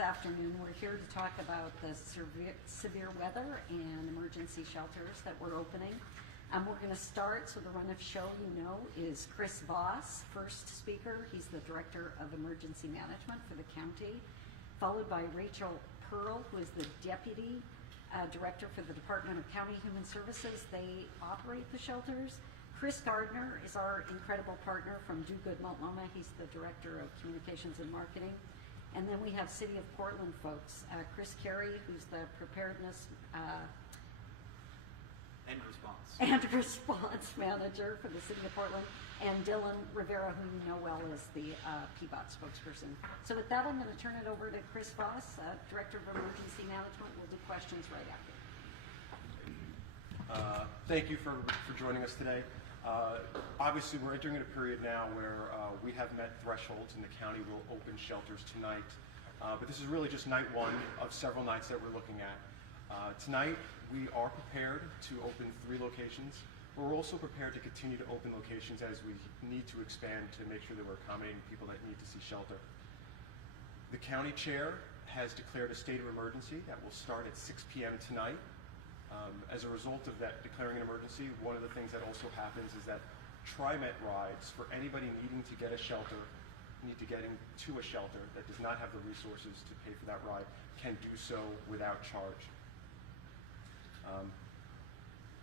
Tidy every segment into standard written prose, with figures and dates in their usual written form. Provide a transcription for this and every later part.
this afternoon. We're here to talk about the severe weather and emergency shelters that we're opening. We're going to start, so the run of show, you know, is Chris Voss, first speaker. He's the Director of Emergency Management for the county, followed by Rachel Pearl, who is the Deputy Director for the Department of County Human Services. They operate the shelters. Chris Gardner is our incredible partner from Do Good Multnomah. He's the Director of Communications and Marketing. And then we have City of Portland folks. Chris Carey, who's the Preparedness and response manager for the City of Portland, and Dylan Rivera, who you know well as the PBOT spokesperson. So with that, I'm going to turn it over to Chris Voss, Director of Emergency Management. We'll do questions right after. Thank you for joining us today. Obviously, we're entering a period now where we have met thresholds and the county will open shelters tonight. But this is really just night one of several nights that we're looking at. Tonight, we are prepared to open 3 locations, but we're also prepared to continue to open locations as we need to expand to make sure that we're accommodating people that need to see shelter. The county chair has declared a state of emergency that will start at 6 p.m. tonight. As a result of that declaring an emergency, one of the things that also happens is that TriMet rides for anybody needing to get a shelter, to a shelter that does not have the resources to pay for that ride, can do so without charge.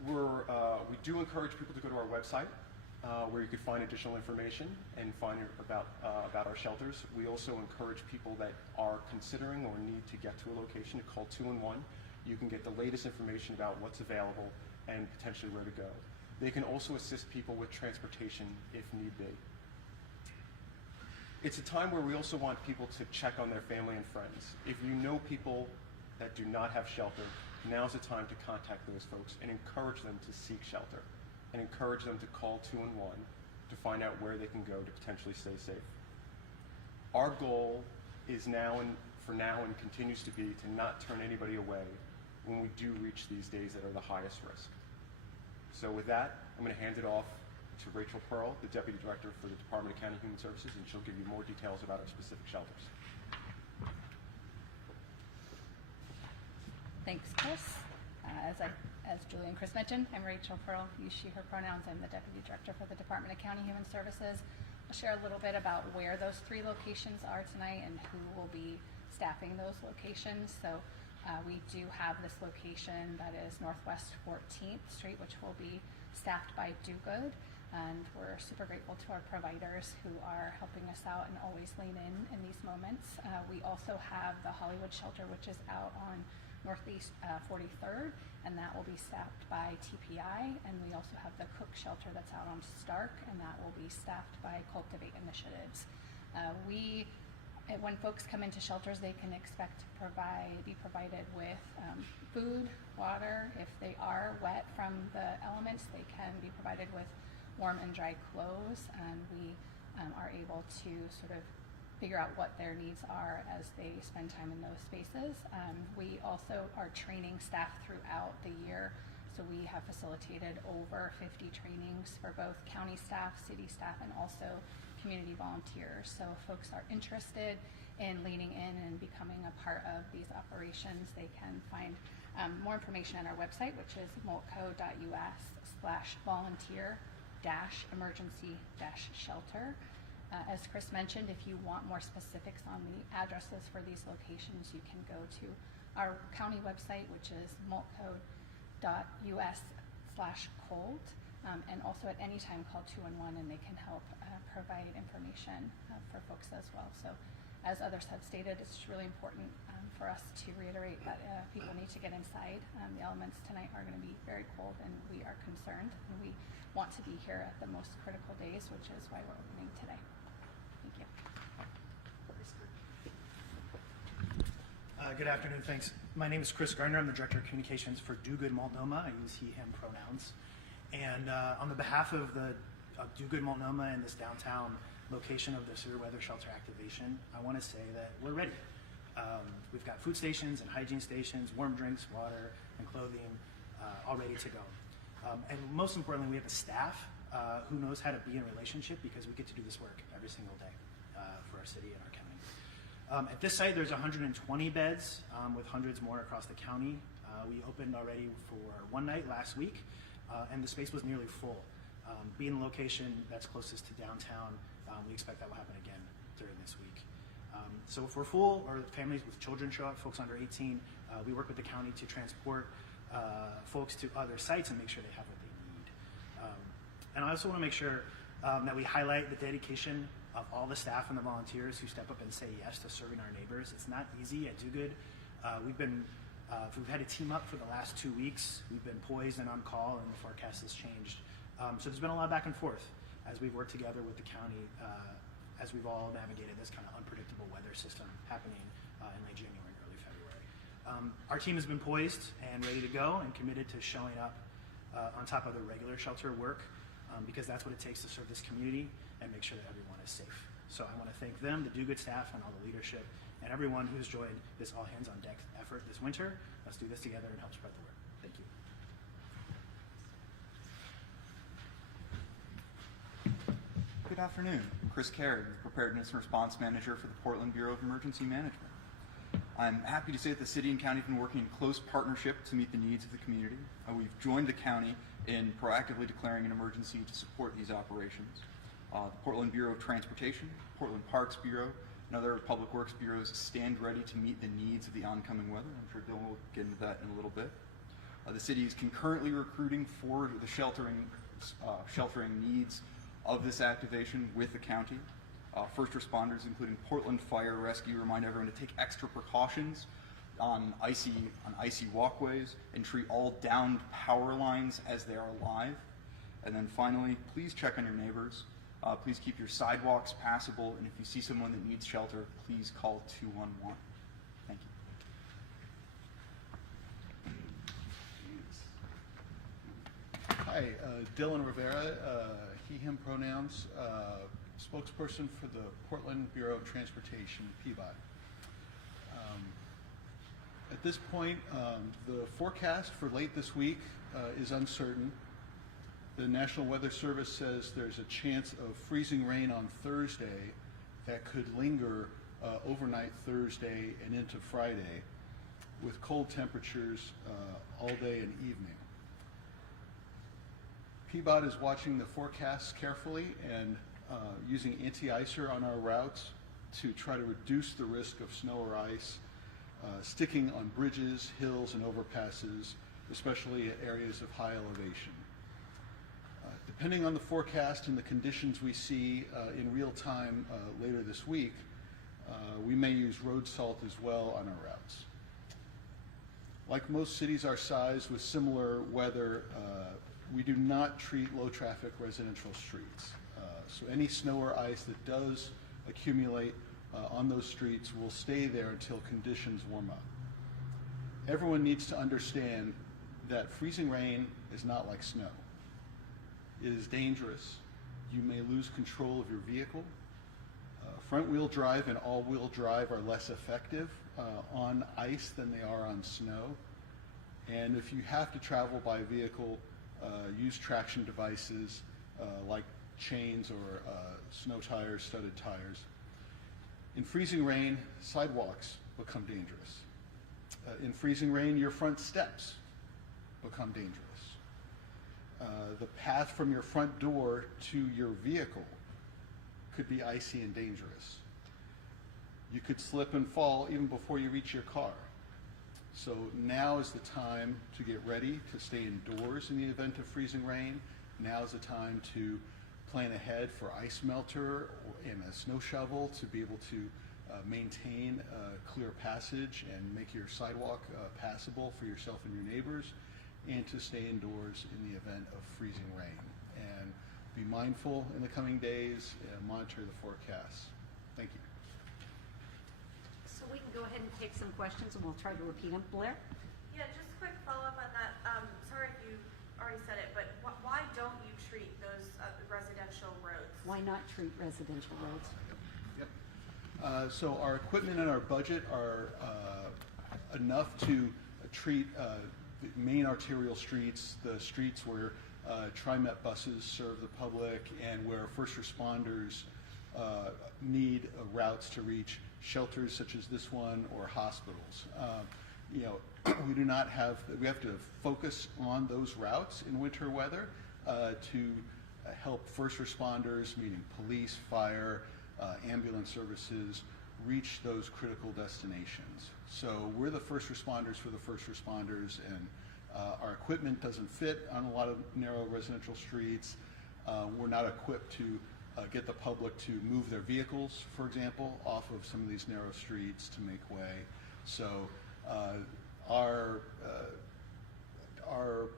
We do encourage people to go to our website where you can find additional information and find about our shelters. We also encourage people that are considering or need to get to a location to call 211. You can get the latest information about what's available and potentially where to go. They can also assist people with transportation if need be. It's a time where we also want people to check on their family and friends. If you know people that do not have shelter, now's the time to contact those folks and encourage them to seek shelter and encourage them to call 211 to find out where they can go to potentially stay safe. Our goal is now and continues to be to not turn anybody away when we do reach these days that are the highest risk. So with that, I'm going to hand it off to Rachel Pearl, the Deputy Director for the Department of County Human Services, and she'll give you more details about our specific shelters. Thanks, Chris. As Julie and Chris mentioned, I'm Rachel Pearl, use she, her pronouns. I'm the Deputy Director for the Department of County Human Services. I'll share a little bit about where those 3 locations are tonight and who will be staffing those locations. So we do have this location that is Northwest 14th Street, which will be staffed by Do Good. And we're super grateful to our providers who are helping us out and always lean in these moments. We also have the Hollywood shelter, which is out on Northeast 43rd, and that will be staffed by TPI. And we also have the Cook shelter that's out on Stark, and that will be staffed by Cultivate Initiatives. When folks come into shelters, they can expect to be provided with food, water. If they are wet from the elements, they can be provided with warm and dry clothes, and we are able to sort of figure out what their needs are as they spend time in those spaces. We also are training staff throughout the year, so we have facilitated over 50 trainings for both county staff, city staff, and also community volunteers. So if folks are interested in leaning in and becoming a part of these operations, they can find more information on our website, which is multco.us/volunteer-emergency-shelter. As Chris mentioned, if you want more specifics on the addresses for these locations, you can go to our county website, which is multco.us/cold. And also at any time call 211 and they can help provide information for folks as well. So as others have stated, it's really important for us to reiterate that people need to get inside. The elements tonight are going to be very cold and we are concerned, and we want to be here at the most critical days, which is why we're opening today. Thank you. Good afternoon, thanks. My name is Chris Gardner. I'm the Director of Communications for Do Good Multnomah. I use he, him pronouns. And on the behalf of Do Good Multnomah and this downtown location of the severe weather shelter activation, I want to say that we're ready. We've got food stations and hygiene stations, warm drinks, water, and clothing all ready to go. And most importantly, we have a staff who knows how to be in relationship, because we get to do this work every single day for our city and our county. At this site, there's 120 beds with hundreds more across the county. We opened already for one night last week, and the space was nearly full. Being the location that's closest to downtown, we expect that will happen again during this week. So if we're full, or families with children show up, folks under 18, we work with the county to transport folks to other sites and make sure they have what they need. And I also want to make sure that we highlight the dedication of all the staff and the volunteers who step up and say yes to serving our neighbors. It's not easy at Do Good. We've had a team up for the last 2 weeks. We've been poised and on call, and the forecast has changed. So there's been a lot of back and forth as we've worked together with the county, as we've all navigated this kind of unpredictable weather system happening in late January and early February. Our team has been poised and ready to go and committed to showing up on top of the regular shelter work, because that's what it takes to serve this community and make sure that everyone is safe. So I want to thank them, the Do Good staff, and all the leadership, and everyone who's joined this all hands on deck effort this winter. Let's do this together and help spread the word. Thank you. Good afternoon. Chris Carey, Preparedness and Response Manager for the Portland Bureau of Emergency Management. I'm happy to say that the city and county have been working in close partnership to meet the needs of the community. We've joined the county in proactively declaring an emergency to support these operations. The Portland Bureau of Transportation, Portland Parks Bureau, and other public works bureaus stand ready to meet the needs of the oncoming weather. I'm sure Bill will get into that in a little bit. The city is concurrently recruiting for the sheltering needs of this activation with the county. First responders, including Portland Fire Rescue, remind everyone to take extra precautions on icy walkways and treat all downed power lines as they are live. And then finally, please check on your neighbors. Please keep your sidewalks passable, and if you see someone that needs shelter, please call 211. Thank you. Hi, Dylan Rivera, he, him pronouns, spokesperson for the Portland Bureau of Transportation, PBOT. At this point, the forecast for late this week is uncertain. The National Weather Service says there's a chance of freezing rain on Thursday that could linger overnight Thursday and into Friday, with cold temperatures all day and evening. PBOT is watching the forecasts carefully and using anti-icer on our routes to try to reduce the risk of snow or ice sticking on bridges, hills, and overpasses, especially at areas of high elevation. Depending on the forecast and the conditions we see in real time later this week, we may use road salt as well on our routes. Like most cities our size with similar weather, we do not treat low traffic residential streets. So any snow or ice that does accumulate on those streets will stay there until conditions warm up. Everyone needs to understand that freezing rain is not like snow. It is dangerous. You may lose control of your vehicle. Front-wheel drive and all-wheel drive are less effective on ice than they are on snow. And if you have to travel by vehicle, use traction devices like chains or snow tires, studded tires. In freezing rain, sidewalks become dangerous. In freezing rain, your front steps become dangerous. The path from your front door to your vehicle could be icy and dangerous. You could slip and fall even before you reach your car. So now is the time to get ready to stay indoors in the event of freezing rain. Now is the time to plan ahead for ice melter and a snow shovel to be able to maintain clear passage and make your sidewalk passable for yourself and your neighbors, and to stay indoors in the event of freezing rain. And be mindful in the coming days and monitor the forecasts. Thank you. So we can go ahead and take some questions and we'll try to repeat them. Blair? Yeah, just a quick follow-up on that. Sorry if you already said it, but why don't you treat those residential roads? Why not treat residential roads? Yep. So our equipment and our budget are enough to treat the main arterial streets, the streets where TriMet buses serve the public and where first responders need routes to reach shelters such as this one or hospitals. You know, we have to focus on those routes in winter weather to help first responders, meaning police, fire, ambulance services, reach those critical destinations. So we're the first responders for the first responders, and our equipment doesn't fit on a lot of narrow residential streets. We're not equipped to get the public to move their vehicles, for example, off of some of these narrow streets to make way. So our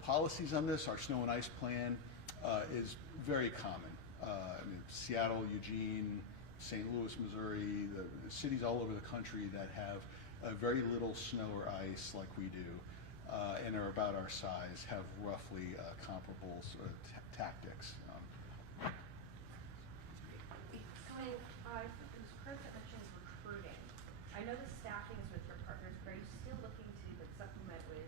policies on this, our snow and ice plan, is very common. I mean, Seattle, Eugene, St. Louis, Missouri, the cities all over the country that have very little snow or ice like we do, and are about our size, have roughly comparable sort of tactics. Chris that mentions recruiting. I know the staffing is with your partners, but are you still looking to supplement with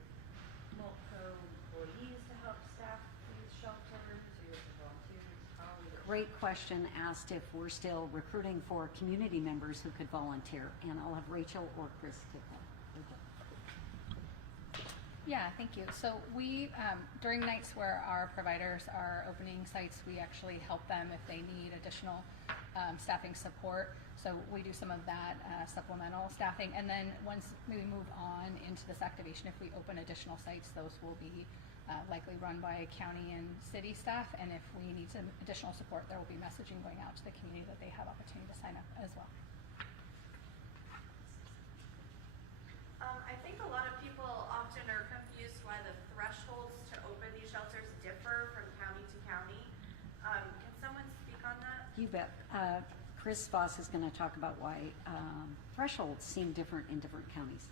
Multnomah Co employees to help staff these shelters, or with the volunteers? Great question, asked if we're still recruiting for community members who could volunteer, and I'll have Rachel or Chris take that. Yeah, thank you. So we, during nights where our providers are opening sites, we actually help them if they need additional staffing support. So we do some of that supplemental staffing. And then once we move on into this activation, if we open additional sites, those will be likely run by county and city staff. And if we need some additional support, there will be messaging going out to the community that they have opportunity to sign up as well. I think a lot of people often are confused why the thresholds to open these shelters differ from county to county. Can someone speak on that? You bet. Chris Voss is going to talk about why thresholds seem different in different counties.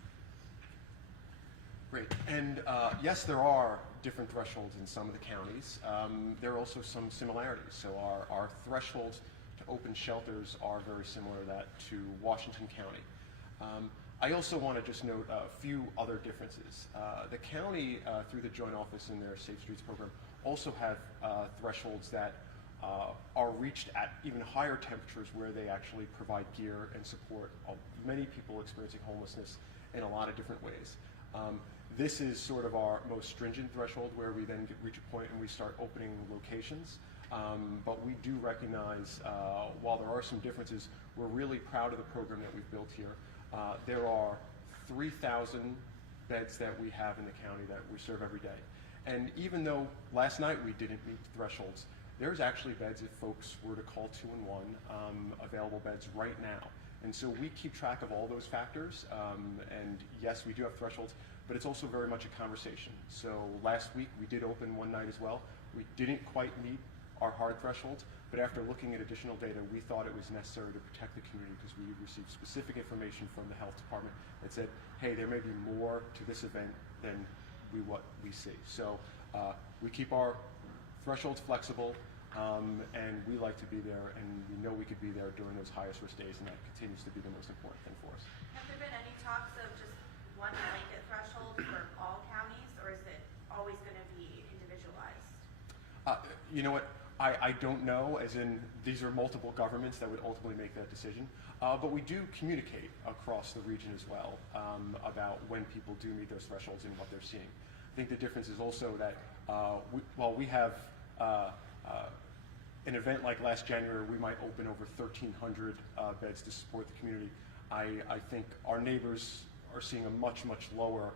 Great. And yes, there are different thresholds in some of the counties. There are also some similarities. So our thresholds to open shelters are very similar to Washington County. I also want to just note a few other differences. The county, through the Joint Office in their Safe Streets program, also have thresholds that are reached at even higher temperatures, where they actually provide gear and support many people experiencing homelessness in a lot of different ways. This is sort of our most stringent threshold, where we then reach a point and we start opening locations. But we do recognize, while there are some differences, we're really proud of the program that we've built here. There are 3,000 beds that we have in the county that we serve every day. And even though last night we didn't meet the thresholds, there's actually beds, if folks were to call 211, available beds right now. And so we keep track of all those factors. And yes, we do have thresholds, but it's also very much a conversation. So last week we did open one night as well. We didn't quite meet our hard thresholds, but after looking at additional data, we thought it was necessary to protect the community, because we received specific information from the health department that said, hey, there may be more to this event than what we see. So we keep our thresholds flexible, and we like to be there, and we know we could be there during those highest risk days, and that continues to be the most important thing for us. Have there been any talks of just one blanket threshold for all counties, or is it always going to be individualized? You know what? I don't know, as in these are multiple governments that would ultimately make that decision. But we do communicate across the region as well about when people do meet those thresholds and what they're seeing. I think the difference is also that while we have an event like last January, we might open over 1,300 beds to support the community. I think our neighbors are seeing a much, much lower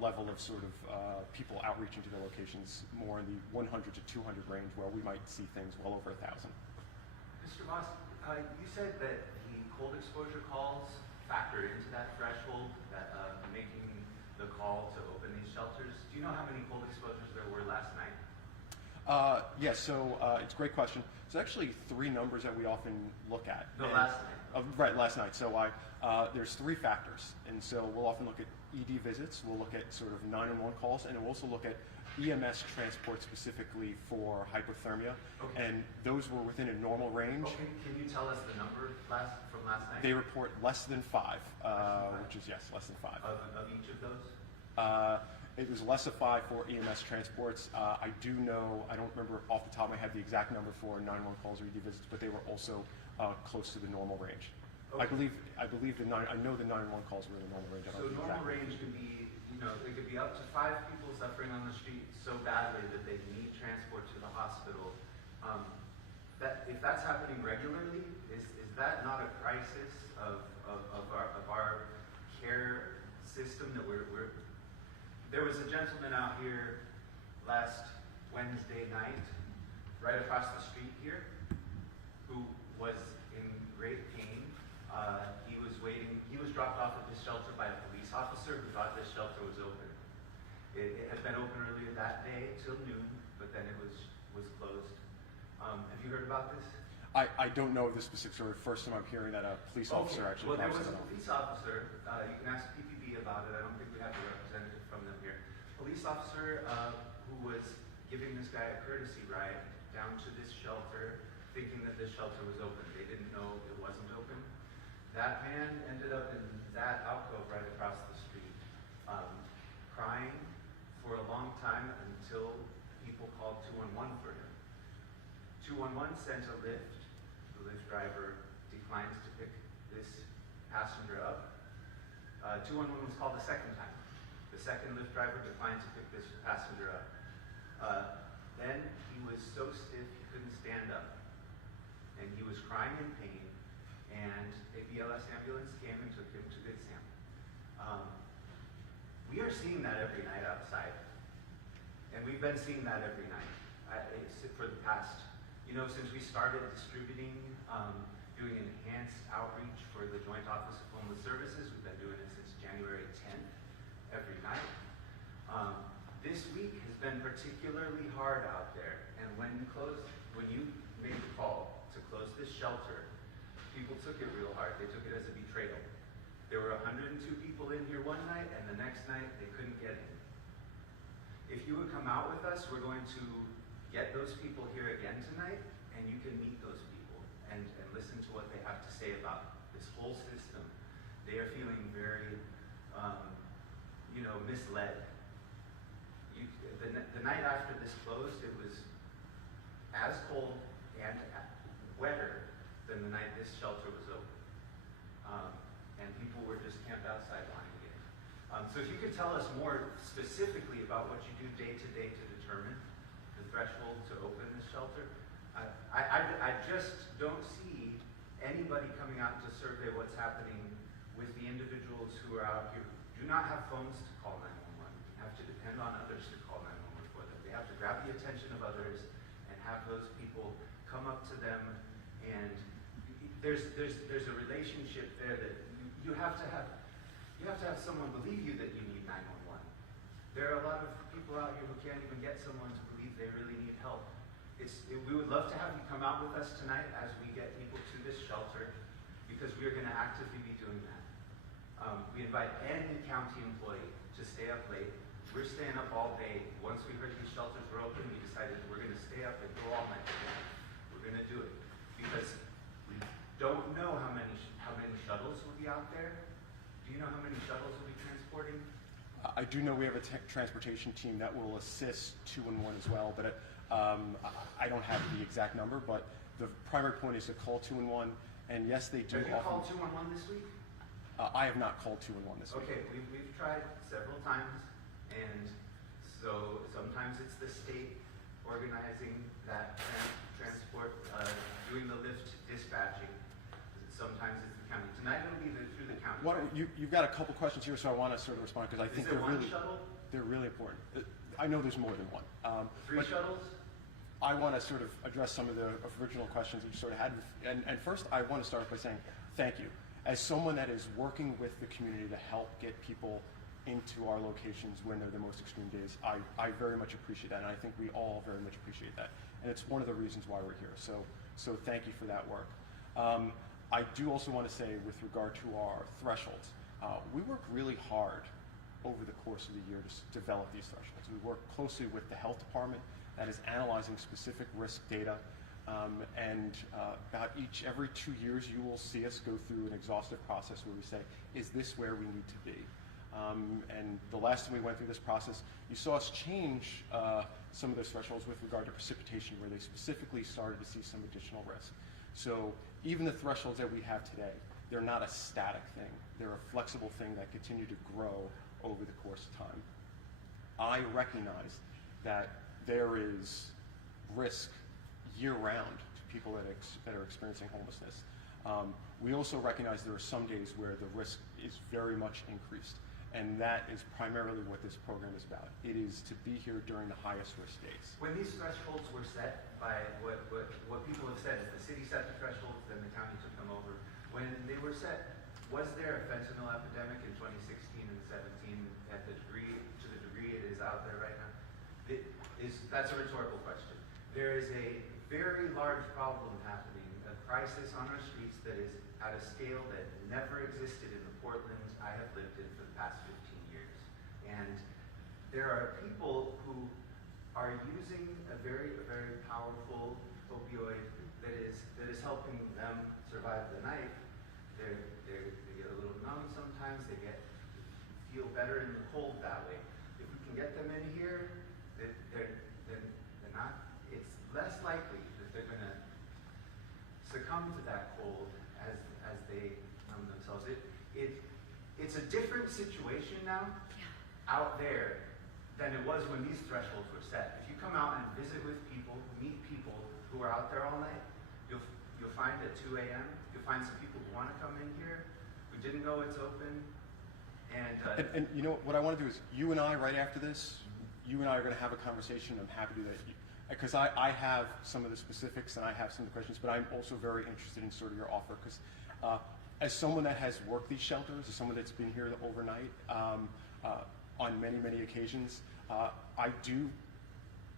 level of sort of people outreaching to their locations, more in the 100 to 200 range, where we might see things well over 1,000. Mr. Voss, you said that the cold exposure calls factor into that threshold, that making the call to open these shelters. Do you know how many cold exposures there were last night? Yes, so it's a great question. There's actually three numbers that we often look at. Last night. Right, last night. So there's three factors, and so we'll often look at ED visits, we'll look at sort of 911 calls, and we'll also look at EMS transport specifically for hypothermia, and those were within a normal range. Okay. Can you tell us the number from last night? They report less than 5, which is, yes, less than 5. Of each of those? It was less of 5 for EMS transports. I do know, I don't remember off the top of my head the exact number for 911 calls or ED visits, but they were also close to the normal range. I believe I know the 911 calls were in the normal range. I don't So know normal exactly. range can be, it could be up to 5 people suffering on the street so badly that they need transport to the hospital. If that's happening regularly, is that not a crisis of our care system that there was a gentleman out here last Wednesday night, right across the street here, who was in great pain. He was dropped off at this shelter by a police officer who thought this shelter was open. It had been open earlier that day till noon, but then it was closed. Have you heard about this? I don't know of this specific story. First time I'm hearing that a police officer actually. Well, there drops was a someone off. police officer. You can ask PPB about it. I don't think we have a representative from them here. Police officer who was giving this guy a courtesy ride down to this shelter, thinking that this shelter was open. They didn't know it wasn't open. That man ended up in that alcove right across the street, crying for a long time until people called 211 for him. 211 sent a lift. The lift driver declined to pick this passenger up. 211 was called the second time. The second lift driver declined to pick this passenger up. Then he was so stiff he couldn't stand up. And he was crying in pain, and a BLS ambulance came and took him to Good Sam. We are seeing that every night outside. And we've been seeing that every night for the past, since we started distributing, doing enhanced outreach for the Joint Office of Homeless Services. We've been doing it since January 10th, every night. This week has been particularly hard out there, and when you made the call to close this shelter, people took it real hard. They took it as a betrayal. There were 102 people in here one night, and the next night they couldn't get in. If you would come out with us, we're going to get those people here again tonight, and you can meet those people and listen to what they have to say about this whole system. They are feeling very, misled. The night after this closed, it was as cold and wetter than the night this shelter was open. And people were just camped outside wanting to get in. So if you could tell us more specifically about what you do day to day to determine the threshold to open this shelter. I just don't see anybody coming out to survey what's happening with the individuals who are out here who do not have phones to call 911, have to depend on others to call 911 for them. They have to grab the attention of others and have those people come up to them, and there's a relationship there that you have to have someone believe you that you need 911. There are a lot of people out here who can't even get someone to believe they really need help. We would love to have you come out with us tonight as we get people to this shelter, because we are going to actively be doing that. We invite any county employee to stay up late. We're staying up all day. Once we heard these shelters were open, we decided we're going to stay up and go all night together. We're going to do it because we don't know how many shuttles will be out there. Do you know how many shuttles will be transporting? I do know we have a transportation team that will assist 211 as well, but I don't have the exact number. But the primary point is to call 211, and yes, they do. Have you called 211 this week? I have not called 211 this week. Okay, we've tried several times, and so sometimes it's the state organizing that transport, doing the lift dispatching. Sometimes it's the county. Tonight it'll be through the county. You've got a couple questions here, so I want to sort of respond because I think they're really important. I know there's more than one. 3 shuttles? I want to sort of address some of the original questions you sort of had. And first, I want to start by saying thank you. As someone that is working with the community to help get people into our locations when they're the most extreme days, I very much appreciate that, and I think we all very much appreciate that. And it's one of the reasons why we're here. So thank you for that work. I do also want to say, with regard to our thresholds, we work really hard over the course of the year to develop these thresholds. We work closely with the health department that is analyzing specific risk data. About every 2 years, you will see us go through an exhaustive process where we say, is this where we need to be? And the last time we went through this process, you saw us change some of those thresholds with regard to precipitation, where they specifically started to see some additional risk. So even the thresholds that we have today They're not a static thing. They're a flexible thing that continue to grow over the course of time. I recognize that there is risk year-round to people that are experiencing homelessness. We also recognize there are some days where the risk is very much increased, and that is primarily what this program is about. It is to be here during the highest risk days. When these thresholds were set by what people have said is the city set the thresholds, then the county took them over. When they were set, was there a fentanyl epidemic in 2016 and 17 to the degree it is out there right now? That's a rhetorical question. There is a very large problem happening, a crisis on our streets that is at a scale that never existed in the Portland I have lived in for the past 15 years. And there are people who are using a very powerful opioid that is helping them survive the night. They get a little numb sometimes. They feel better in the cold that way. If we can get them in here, they're not. It's less likely that they're going to succumb to that cold as they numb themselves. It's a different situation now out there than it was when these thresholds were set. If you come out and visit with people, meet people who are out there all night, you'll find at 2 a.m. you'll find some people who want to come in here who didn't know it's open. And you know what I want to do is you and I right after this, you and I are going to have a conversation. I'm happy to do that. Because I have some of the specifics and I have some of the questions, but I'm also very interested in sort of your offer. Because as someone that has worked these shelters, as someone that's been here overnight on many occasions, I do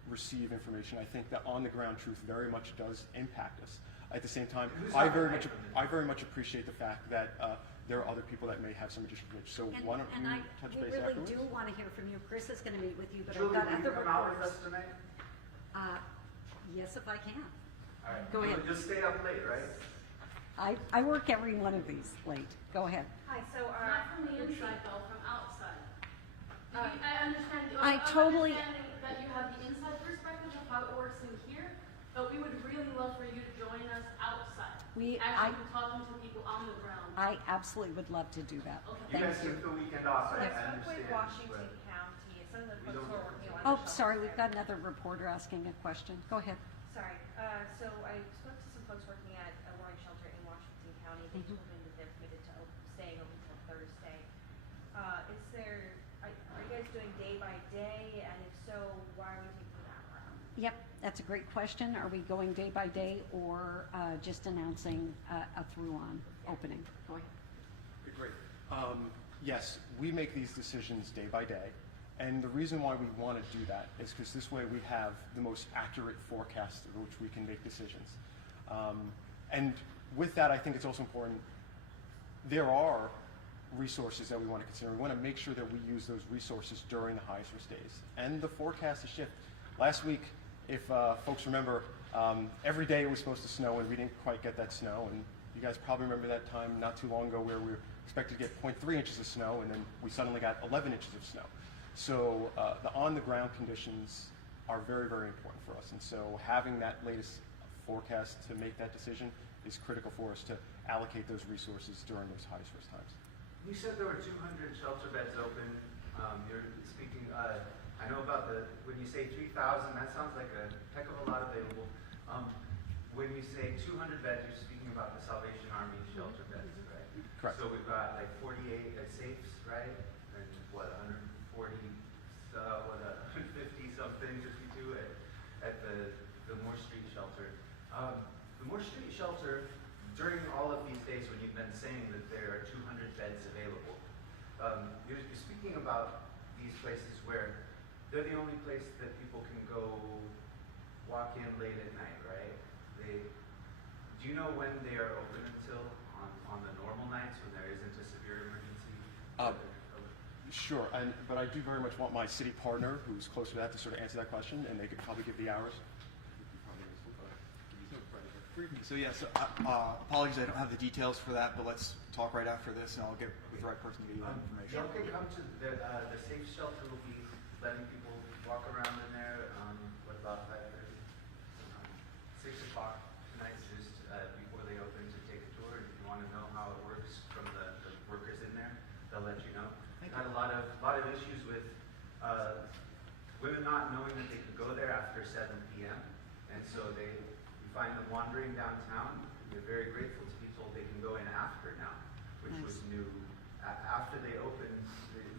receive information. I think that on the ground truth very much does impact us. At the same time, I very much appreciate the fact that there are other people that may have some additional information. So why don't you touch base afterwards? We really do want to hear from you. Chris is going to meet with you, but Julie, I've got will you other come out with reporters. us tonight? Yes, if I can. All right. Go ahead. You'll stay up late, right? I work every one of these late. Go ahead. Hi, so Not from the inside though, from outside. I understand, I totally- understanding that you have the inside perspective of how it works in here, but we would really love for you to join us outside. Actually talking to people on the ground. I absolutely would love to do that. Okay. You Thank guys you. took the weekend off. I I spoke understand. with Washington but- County, some of the We folks don't who are get working on Oh, the shelter sorry, we've there. got another reporter asking a question. Go ahead. Sorry, so I spoke to some folks working at a warning shelter in Washington County. They told me that they're committed to staying open until Thursday. Are you guys doing day by day? And if so, why are we taking that route? Yep, that's a great question. Are we going day by day or just announcing a through-on opening? Go ahead. Okay, great. Yes, we make these decisions day by day. And the reason why we want to do that is because this way we have the most accurate forecast of which we can make decisions. And with that, I think it's also important, there are resources that we want to consider. We want to make sure that we use those resources during the highest risk days. And the forecast is shift. Last week, if folks remember, every day it was supposed to snow and we didn't quite get that snow. And you guys probably remember that time not too long ago where we were expected to get 0.3 inches of snow and then we suddenly got 11 inches of snow. So the on-the-ground conditions are very important for us. And so having that latest forecast to make that decision is critical for us to allocate those resources during those highest risk times. You said there were 200 shelter beds open. You're speaking, I know about when you say 3,000, that sounds like a heck of a lot available. When you say 200 beds, you're speaking about the Salvation Army shelter beds, right? Correct. So we've got like 48 safes, right? And what, 140, 150 something, 52 at the Moore Street shelter. The Moore Street shelter, during all of these days when you've been saying that there are 200 beds available, you're speaking about these places where they're the only place that people can go walk in late at night, right? Do you know when they are open until on the normal nights when there isn't a severe emergency? Sure, but I do very much want my city partner, who's closer to that, to sort of answer that question, and they could probably give the hours. So apologies, I don't have the details for that, but let's talk right after this, and I'll get with the right person to get you that information. Y'all can come to the safe shelter. Will be letting people walk around in there. What about 5:30? 6 o'clock tonight, just before they open, to take a tour. If you want to know how it works a lot of issues with women not knowing that they could go there after 7 p.m. And so you find them wandering downtown. They're very grateful to be told they can go in after now, which was new. After they opened,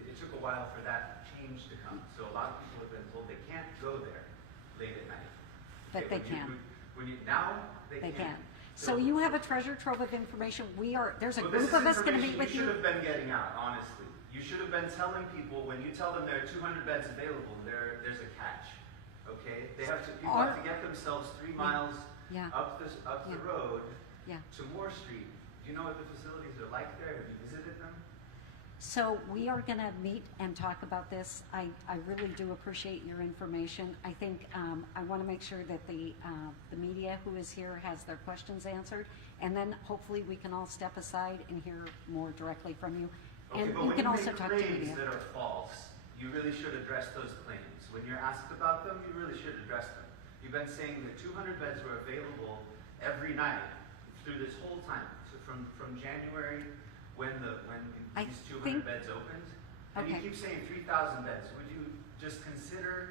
it took a while for that change to come. So a lot of people have been told they can't go there late at night. But they can. Now They can. So you have a treasure trove of information. There's a Well, this group is of us going to meet information with you you. should have been getting out, honestly. You should have been telling people, when you tell them there are 200 beds available, there's a catch. Okay? People have to get themselves 3 miles Yeah. up the road Yeah. to Moore Street. Do you know what the facilities are like there? Have you visited them? So we are going to meet and talk about this. I really do appreciate your information. I think I want to make sure that the media who is here has their questions answered, and then hopefully we can all step aside and hear more directly from you. Okay, And but you when can you also make talk to claims media. that are false, you really should address those claims. When you're asked about them, you really should address them. You've been saying that 200 beds were available every night through this whole time, so from January when I these 200 think- beds opened, and you Okay. keep saying 3,000 beds. Would you just consider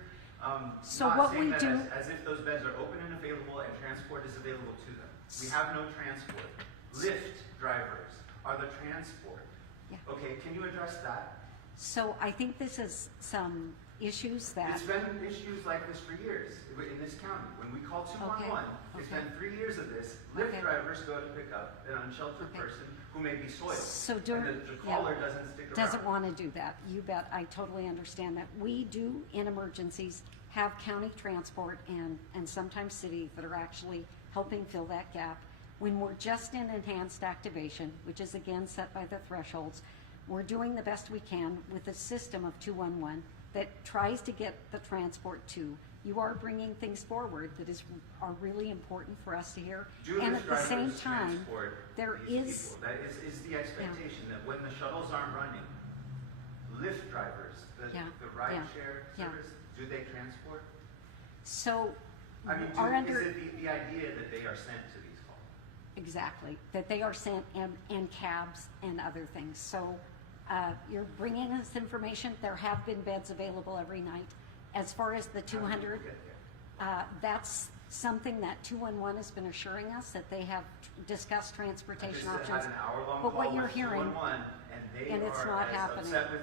So not what saying we that do- as if those beds are open and available and transport is available to them? We have no transport. Lyft drivers are the transport. Yeah. Okay, can you address that? So I think this is some issues that, It's been issues like this for years in this county. When we call 211, it's Okay. been 3 years of this. Lyft Okay. drivers go to pick up an unsheltered Okay. person who may be soiled. So and during- the yeah. caller doesn't stick around. doesn't want to do that. You bet. I totally understand that. We do, in emergencies, have county transport and sometimes city that are actually helping fill that gap. When we're just in enhanced activation, which is again set by the thresholds, we're doing the best we can with a system of 211 that tries to get the transport to. You are bringing things forward that are really important for us to hear. Do And Lyft at the same drivers time, transport there these is, people? That is the expectation that when the shuttles aren't running, Lyft drivers, Yeah. the ride Yeah. share Yeah. service, do they transport? so I mean, are under. is it the idea that they are sent to these calls? Exactly, that they are sent and cabs and other things. So you're bringing us information. There have been beds available every night. As far as the How do 200, people get there? that's something that 211 has been assuring us, that they have discussed I transportation just options. had an hour-long But what call you're with hearing, 211, and they and it's are not as happening. upset with